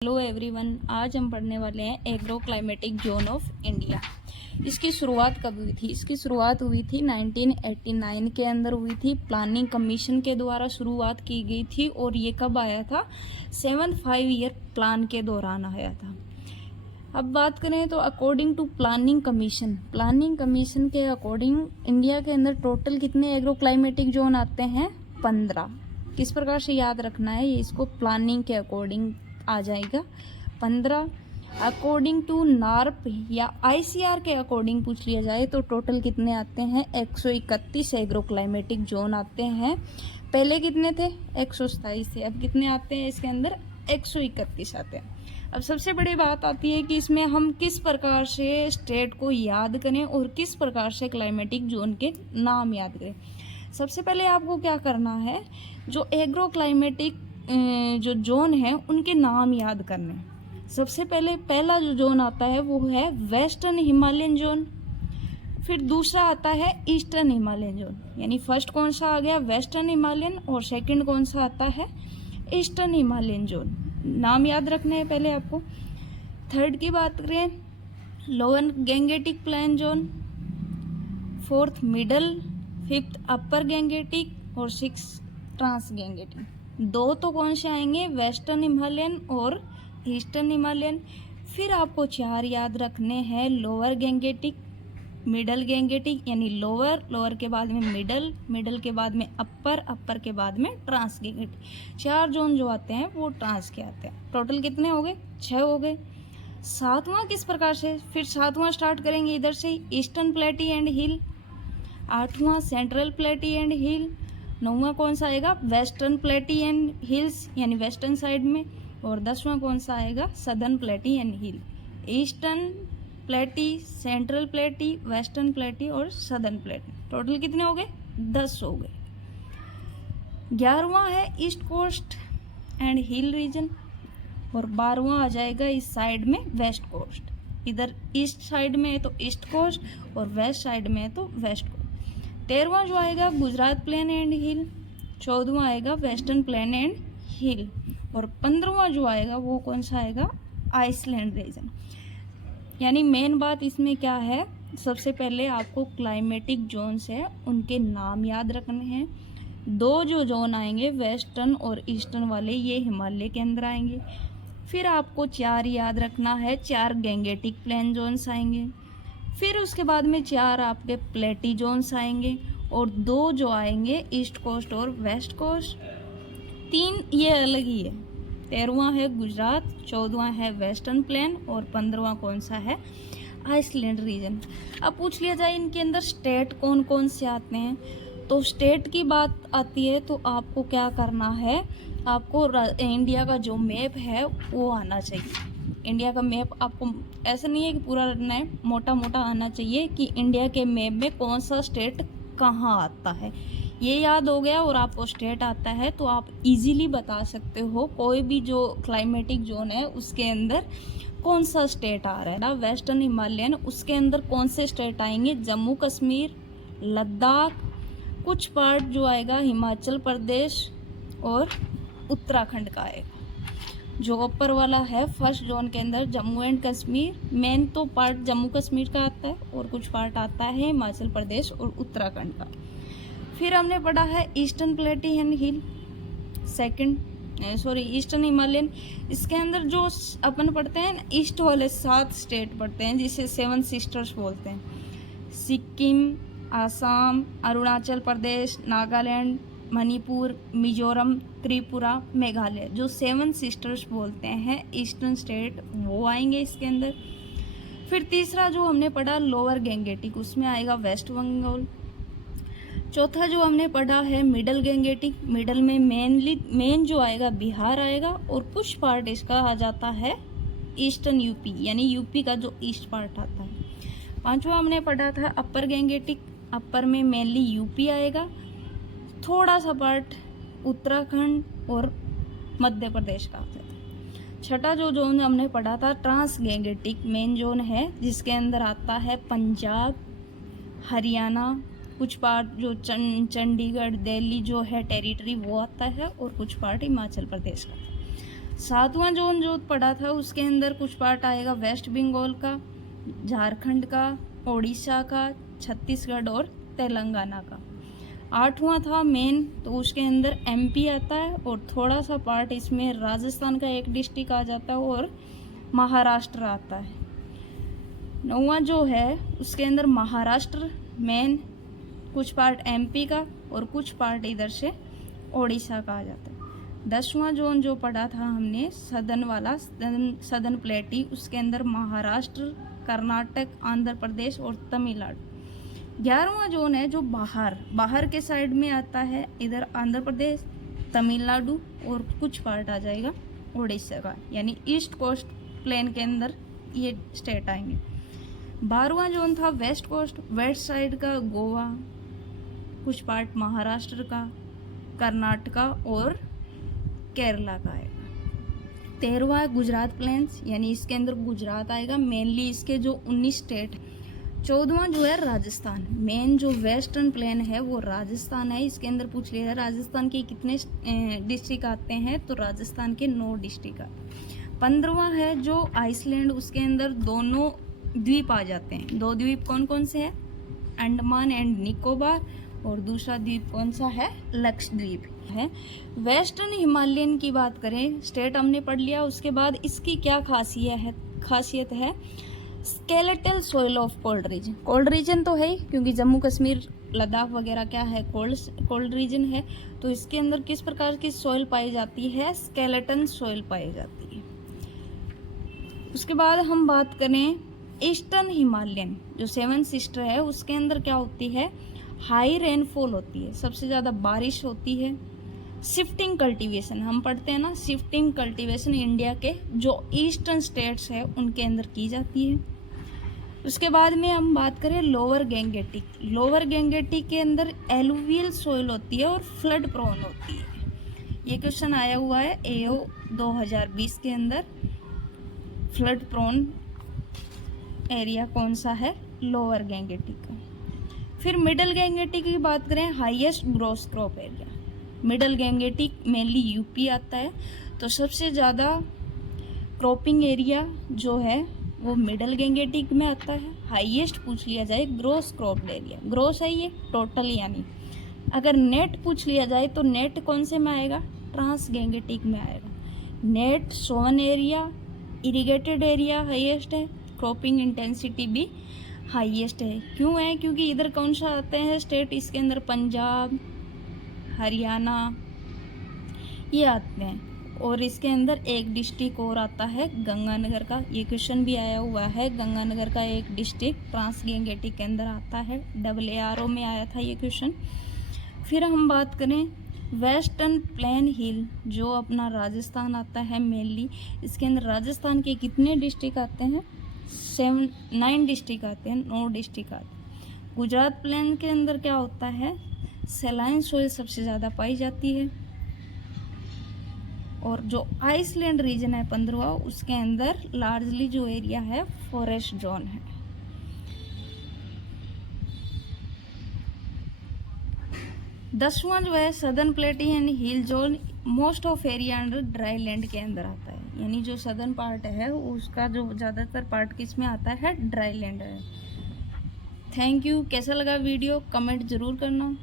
Hello everyone, आज हम पढ़ने वाले हैं agro climatic zone of India. इसकी शुरुआत कब हुई थी? इसकी शुरुआत हुई थी 1989 के अंदर हुई थी। प्लानिंग कमीशन के द्वारा शुरुआत की गई थी और ये कब आया था? 5 ईयर प्लान के दौरान आया था। अब बात करें तो अकॉर्डिंग टू प्लानिंग कमीशन के अकॉर्डिंग इंडिया के अंदर टोटल कितने एग्रो क्लाइमेटिक जोन आते हैं? 15। किस प्रकार से याद रखना है ये? इसको प्लानिंग के अकॉर्डिंग आ जाएगा 15। अकॉर्डिंग टू नार्प या आईसीआर के अकॉर्डिंग पूछ लिया जाए तो टोटल कितने आते हैं? 131 एग्रो क्लाइमेटिक जोन आते हैं। पहले कितने थे? 127 थे। अब कितने आते हैं इसके अंदर? 131 आते हैं। अब सबसे बड़ी बात आती है कि इसमें हम किस प्रकार से स्टेट को याद करें और किस प्रकार से क्लाइमेटिक जोन के नाम याद करें। सबसे पहले आपको क्या करना है, जो एग्रो क्लाइमेटिक जो जोन है उनके नाम याद करने। सबसे पहले पहला जो जोन आता है वो है वेस्टर्न हिमालयन जोन। फिर दूसरा आता है ईस्टर्न हिमालयन जोन। यानी फर्स्ट कौन सा आ गया? Western Himalayan. और सेकंड कौन सा आता है? Eastern Himalayan zone. नाम याद रखने हैं पहले आपको। थर्ड की बात करें, lower Gangetic plane zone. Fourth middle, fifth अपर गैंगेटिक और सिक्स ट्रांस गैंगेटिक। दो तो कौन से आएंगे? वेस्टर्न हिमालयन और ईस्टर्न हिमालयन। फिर आपको चार याद रखने हैं, लोअर गैंगेटिक, मिडल गैंगेटिक यानी लोअर के बाद में मिडल के बाद में अपर के बाद में ट्रांस गैंगेटिक। चार जोन जो आते हैं वो ट्रांस के आते हैं। टोटल कितने हो गए? 6 हो गए। सातवां किस प्रकार से? फिर सातवां स्टार्ट करेंगे इधर से, ईस्टर्न प्लेटी एंड हिल। आठवां सेंट्रल प्लेटी एंड हिल। नौवां कौन सा आएगा? वेस्टर्न प्लेटी एंड हिल्स यानी वेस्टर्न साइड में। और 10वां कौन सा आएगा? सदर्न प्लेटी एंड हिल। ईस्टर्न प्लेटी, सेंट्रल प्लेटी, वेस्टर्न प्लेटी और सदर्न प्लेटी। टोटल कितने हो गए? 10 हो गए। 11वां है east coast and hill region. और 12वां आ जाएगा इस साइड में वेस्ट कोस्ट। इधर ईस्ट साइड में है तो ईस्ट कोस्ट और वेस्ट साइड में है तो वेस्ट कोस्ट। 13वां जो आएगा गुजरात प्लेन एंड हिल। 14वां आएगा वेस्टर्न प्लेन एंड हिल। और 15वां जो आएगा वो कौन सा आएगा? Iceland reason. यानी मेन बात इसमें क्या है, सबसे पहले आपको क्लाइमेटिक जोन्स है उनके नाम याद रखने हैं। दो जो जोन आएंगे वेस्टर्न और ईस्टर्न वाले, ये हिमालय के अंदर आएंगे। फिर आपको 4 याद रखना है, 4 गैंगेटिक प्लेन जोन्स आएंगे। फिर उसके बाद में 4 आपके प्लेटी जोन्स आएंगे और 2 जो आएंगे ईस्ट कोस्ट और वेस्ट कोस्ट। 3 ये अलग ही है। 13वां है गुजरात, 14वां है वेस्टर्न प्लेन और 15वां कौन सा है? Island region. अब पूछ लिया जाए इनके अंदर स्टेट कौन कौन से आते हैं, तो स्टेट की बात आती है तो आपको क्या करना है, आपको इंडिया का जो मैप है वो आना चाहिए। इंडिया का मैप आपको ऐसा नहीं है कि पूरा रखना है, मोटा मोटा आना चाहिए कि इंडिया के मैप में कौन सा स्टेट कहाँ आता है। ये याद हो गया और आपको स्टेट आता है तो आप इजीली बता सकते हो कोई भी जो क्लाइमेटिक जोन है उसके अंदर कौन सा स्टेट आ रहा है ना। वेस्टर्न हिमालयन, उसके अंदर कौन से स्टेट आएंगे? जम्मू कश्मीर, लद्दाख, कुछ पार्ट जो आएगा हिमाचल प्रदेश और उत्तराखंड का आएगा। जो ऊपर वाला है फर्स्ट जोन के अंदर जम्मू एंड कश्मीर, मेन तो पार्ट जम्मू कश्मीर का आता है और कुछ पार्ट आता है हिमाचल प्रदेश और उत्तराखंड का। फिर हमने पढ़ा है ईस्टर्न प्लेटी एंड हिल, ईस्टर्न हिमालयन। इसके अंदर जो अपन पढ़ते हैं ईस्ट वाले 7 स्टेट पढ़ते हैं जिसे 7 सिस्टर्स बोलते हैं। सिक्किम, आसाम, अरुणाचल प्रदेश, नागालैंड, मणिपुर, मिजोरम, त्रिपुरा, मेघालय, जो 7 सिस्टर्स बोलते हैं ईस्टर्न स्टेट, वो आएंगे इसके अंदर। फिर तीसरा जो हमने पढ़ा लोअर गैंगेटिक, उसमें आएगा वेस्ट बंगाल। चौथा जो हमने पढ़ा है मिडल गैंगेटिक, मिडल में मेन जो आएगा बिहार आएगा और कुछ पार्ट इसका आ जाता है ईस्टर्न यूपी, यानी यूपी का जो ईस्ट पार्ट आता है। पांचवा हमने पढ़ा था अपर गैंगेटिक, अपर में मेनली यूपी आएगा, थोड़ा सा पार्ट उत्तराखंड और मध्य प्रदेश का आता है। छठा जो जोन हमने पढ़ा था ट्रांस गैंगेटिक, मेन जोन है जिसके अंदर आता है पंजाब, हरियाणा, कुछ पार्ट जो चंडीगढ़, दिल्ली जो है टेरिटरी वो आता है और कुछ पार्ट हिमाचल प्रदेश का। सातवां जोन जो पड़ा था उसके अंदर कुछ पार्ट आएगा वेस्ट बंगाल का, झारखंड का, ओडिशा का, छत्तीसगढ़ और तेलंगाना का। आठवां था मेन, तो उसके अंदर एमपी आता है और थोड़ा सा पार्ट इसमें राजस्थान का एक डिस्ट्रिक्ट आ जाता है और महाराष्ट्र आता है। नौवां जो है उसके अंदर महाराष्ट्र मेन, कुछ पार्ट एमपी का और कुछ पार्ट इधर से ओडिशा का आ जाता है। 10वां जोन जो पढ़ा था हमने सदन वाला, सदन प्लेटी, उसके अंदर महाराष्ट्र, कर्नाटक, आंध्र प्रदेश और तमिलनाडु। 11वां जोन है जो बाहर के साइड में आता है, इधर आंध्र प्रदेश, तमिलनाडु और कुछ पार्ट आ जाएगा उड़ीसा का, यानी ईस्ट कोस्ट प्लेन के अंदर ये स्टेट आएंगे। 12वां जोन था वेस्ट कोस्ट, वेस्ट साइड का गोवा, कुछ पार्ट महाराष्ट्र का, कर्नाटका और केरला का आएगा। 13वां गुजरात प्लेन्स, यानी इसके अंदर गुजरात आएगा, मेनली इसके जो 19 स्टेट। 14वां जो है राजस्थान, मेन जो वेस्टर्न प्लेन है वो राजस्थान है। इसके अंदर पूछ लिया है राजस्थान के कितने डिस्ट्रिक्ट आते हैं, तो राजस्थान के 9 डिस्ट्रिक्ट आते। 15वां है जो आइसलैंड, उसके अंदर दोनों द्वीप आ जाते हैं। 2 द्वीप कौन कौन से हैं, अंडमान एंड निकोबार, और दूसरा द्वीप कौन सा है, लक्षद्वीप है। वेस्टर्न हिमालयन की बात करें, स्टेट हमने पढ़ लिया। उसके बाद इसकी क्या खासियत है, skeletal soil of cold region. Cold region तो है ही, क्योंकि जम्मू कश्मीर, लद्दाख वगैरह क्या है, कोल्ड रीजन है। तो इसके अंदर किस प्रकार की सॉइल पाई जाती है, स्केलेटन सॉइल पाई जाती है। उसके बाद हम बात करें ईस्टर्न हिमालयन, जो 7 सिस्टर है, उसके अंदर क्या होती है, हाई रेनफॉल होती है, सबसे ज़्यादा बारिश होती है। शिफ्टिंग कल्टीवेशन हम पढ़ते हैं ना, शिफ्टिंग कल्टीवेशन इंडिया के जो ईस्टर्न स्टेट्स है उनके अंदर की जाती है। उसके बाद में हम बात करें लोअर गैंगेटिक, लोअर गैंगेटिक के अंदर एलुवियल सॉइल होती है और फ्लड प्रोन होती है। ये क्वेश्चन आया हुआ है AO 2020 के अंदर, फ्लड प्रोन एरिया कौन सा है, लोअर गैंगेटिक का। फिर मिडल गैंगेटिक की बात करें, highest gross crop area, middle Gangetic mainly UP आता है, तो सबसे ज़्यादा क्रॉपिंग एरिया जो है वो मिडल गैंगेटिक में आता है। हाईएस्ट पूछ लिया जाए ग्रोस क्रॉप एरिया, ग्रोस है ये टोटल, यानी अगर नेट पूछ लिया जाए तो नेट कौन से में आएगा, ट्रांस गैंगेटिक में आएगा। Net sown area, irrigated area highest है, क्रॉपिंग इंटेंसिटी भी हाईएस्ट है। क्यों है, क्योंकि इधर कौन सा आते हैं स्टेट, इसके अंदर पंजाब, हरियाणा ये आते हैं, और इसके अंदर एक डिस्ट्रिक्ट और आता है गंगानगर का। ये क्वेश्चन भी आया हुआ है, गंगानगर का एक डिस्ट्रिक्ट ट्रांस गैंगेटिक के अंदर आता है, AARO में आया था ये क्वेश्चन। फिर हम बात करें वेस्टर्न प्लेन हिल, जो अपना राजस्थान आता है मेनली, इसके अंदर राजस्थान के कितने डिस्ट्रिक्ट आते हैं, 9 डिस्ट्रिक्ट आते हैं, 9 डिस्ट्रिक्ट आते हैं। गुजरात प्लेन के अंदर क्या होता है, सैलाइन सॉइल सबसे ज़्यादा पाई जाती है। और जो आइसलैंड रीजन है 15वां, उसके अंदर लार्जली जो एरिया है फॉरेस्ट जोन है। दसवां जो है सदर्न प्लेटी and hill zone, most of area under dry land के अंदर आता है, यानी जो सदर्न पार्ट है उसका जो ज़्यादातर पार्ट किस में आता है, ड्राई लैंड है। Thank you. कैसा लगा वीडियो, कमेंट ज़रूर करना।